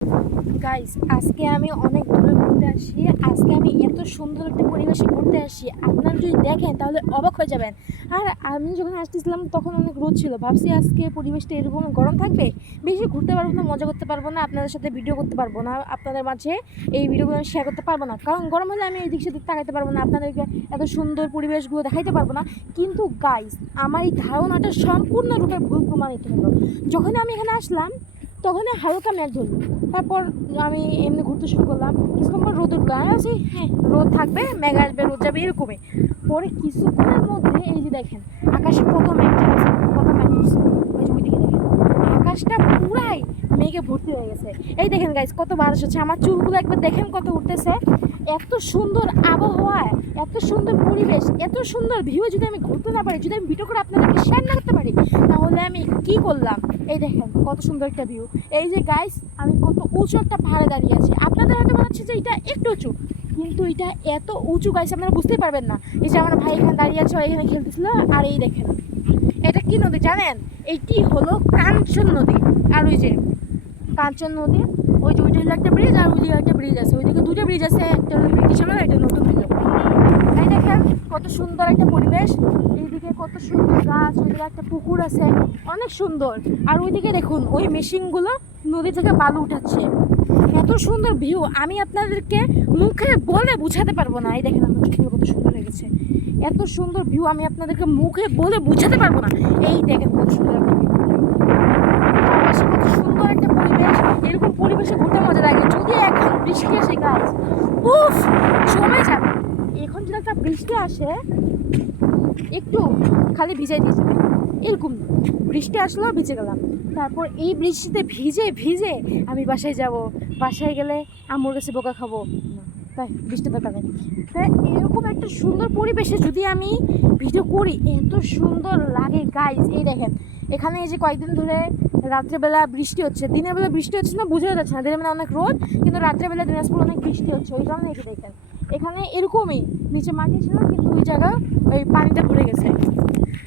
Guys, আজকে আমি অনেক দূরে ঘুরতে আসি। আজকে আমি এত সুন্দর একটা পরিবেশে ঘুরতে আসি, আপনারা যদি দেখেন তাহলে অবাক হয়ে যাবেন। আর আমি যখন আসতেছিলাম তখন অনেক রোদ ছিল, ভাবছি আজকে পরিবেশটা এরকম গরম থাকবে, বেশি ঘুরতে পারবো না, মজা করতে পারবো না, আপনাদের সাথে ভিডিও করতে পারবো না, আপনাদের মাঝে এই ভিডিওগুলো আমি শেয়ার করতে পারবো না, কারণ গরম হলে আমি এই দিক সেদিক তাকাইতে পারবো না, আপনাদেরকে এত সুন্দর পরিবেশগুলো দেখাইতে পারবো না। কিন্তু গাইস, আমার এই ধারণাটা সম্পূর্ণরূপে ভুল প্রমাণিত হলো। যখন আমি এখানে আসলাম তখন হালকা মেঘ ধরল, তারপর আমি এমনি ঘুরতে শুরু করলাম। কিছুক্ষণ পর রোদ উঠলো, আমি আছি হ্যাঁ রোদ থাকবে, মেঘ আসবে, রোদ যাবে, এরকমই। পরে কিছুক্ষণের মধ্যে এই যে দেখেন আকাশে কত মেঘ আছে, কত মেঘ উঠছে, ওই যে ওইদিকে দেখেন আকাশটা পুরাই মেঘে ভর্তি হয়ে গেছে। এই দেখেন গাইস কত বাতাস হচ্ছে, আমার চুলগুলো একবার দেখেন কত উঠতেছে। এত সুন্দর আবহাওয়ায়, এত সুন্দর পরিবেশ, এত সুন্দর ভিউ যদি আমি ঘুরতে না পারি, যদি আমি ভিডিও করে আপনাদেরকে শেয়ার না করতে পারি, তাহলে আমি কি করলাম। এই দেখেন কত সুন্দর একটা ভিউ। এই যে গাইস, আমি কত উঁচু একটা পাহাড়ে দাঁড়িয়ে আছি, আপনাদের হয়তো মনে হচ্ছে যে এটা একটু উঁচু, কিন্তু এটা এত উঁচু গাইস আপনারা বুঝতেই পারবেন না। এই যে আমার ভাই এখানে দাঁড়িয়ে আছে, এখানে খেলতেছিল। আর এই দেখেন এটা কি নদী জানেন? এইটি হলো কাঞ্চন নদী। আর ওই যে কাঞ্চন নদী, ওই যে ওইটা হলো একটা ব্রিজ, আর ওইদিকে একটা ব্রিজ আছে, ওইদিকে দুটো ব্রিজ আছে, একটা হলো ব্রিটিশ আমল, একটা নতুন হলো। এই দেখেন কত সুন্দর একটা পরিবেশ, এইদিকে কত সুন্দর গাছ, ওইদিকে একটা পুকুর আছে, অনেক সুন্দর। আর ওইদিকে দেখুন ওই মেশিনগুলো নদী থেকে বালু উঠাচ্ছে, এত সুন্দর ভিউ আমি আপনাদেরকে মুখে বলে বুঝাতে পারবো না। এই দেখেন আমার চোখগুলো কত সুন্দর লেগেছে, এত সুন্দর ভিউ আমি আপনাদেরকে মুখে বলে বুঝাতে পারবো না। এই দেখেন কত সুন্দর একটা ভিউ, চারপাশে কত সুন্দর একটা পরিবেশ। এরকম পরিবেশে ঘুরতে মজা লাগে, যদি এখন বৃষ্টি আসে গাছ উফ জমে যাবে। এখন যদি একটা বৃষ্টি আসে একটু খালি ভিজাই দিয়ে যাবে, এরকম না। বৃষ্টি আসলো ভিজে গেলাম, তারপর এই বৃষ্টিতে ভিজে ভিজে আমি বাসায় যাব, বাসায় গেলে আম্মুর কাছে বোকা খাবো না, তাই বৃষ্টি দরকার নেই। তাই এরকম একটা সুন্দর পরিবেশে যদি আমি ভিডিও করি, এত সুন্দর লাগে গাইজ। এই দেখেন এখানে এই যে কয়েকদিন ধরে রাত্রেবেলা বৃষ্টি হচ্ছে, দিনের বেলা বৃষ্টি হচ্ছে না বোঝা যাচ্ছে না, দিনের বেলা অনেক রোদ, কিন্তু রাত্রেবেলা দিনাজপুর অনেক বৃষ্টি হচ্ছে, ওই কারণে এটি দেখেন এখানে এরকমই নিচে মাটি ছিল, কিন্তু ওই জায়গা ওই পানিতে ভরে গেছে।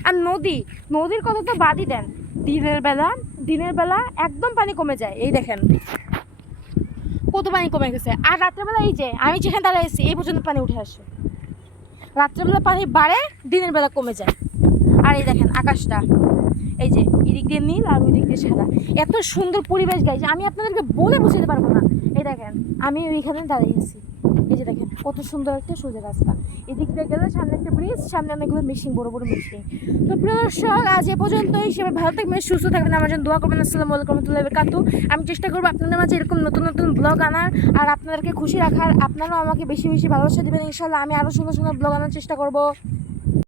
আর নদীর কথা তো বাদই দেন, দিনের বেলা একদম পানি কমে যায়। এই দেখেন কত পানি কমে গেছে। আর রাত্রেবেলা এই যে আমি যেখানে দাঁড়াইছি এই পর্যন্ত পানি উঠে আসে, রাত্রেবেলা পানি বাড়ে, দিনের বেলা কমে যায়। আর এই দেখেন আকাশটা, এই যে এদিক দিয়ে নীল আর ওই দিক দিয়ে সাদা, এত সুন্দর পরিবেশ গাইছে আমি আপনাদেরকে বলে বুঝাতে পারবো না। এই দেখেন আমি ওইখানে দাঁড়িয়েছি, এই যে দেখেন কত সুন্দর একটা সোজা রাস্তা, এদিক দিয়ে গেলে সামনে একটা ব্রিজ, সামনে অনেকগুলো মেশিন, বড় বড় মেশিন। তো প্রিয় দর্শক, আজ এ পর্যন্তই। সবাই ভালো থাকবেন, সুস্থ থাকবেন, আমার জন্য দোয়া করবেন। আসসালামু আলাইকুম রহমতুল্লাহি ওয়া বারাকাতুহু। আমি চেষ্টা করবো আপনাদের মাঝে এরকম নতুন নতুন ব্লগ আনার, আর আপনাদেরকে খুশি রাখার। আপনারাও আমাকে বেশি বেশি ভালোবাসা দেবেন ইনশাল্লাহ, আমি আরও সুন্দর সুন্দর ব্লগ আনার চেষ্টা করবো।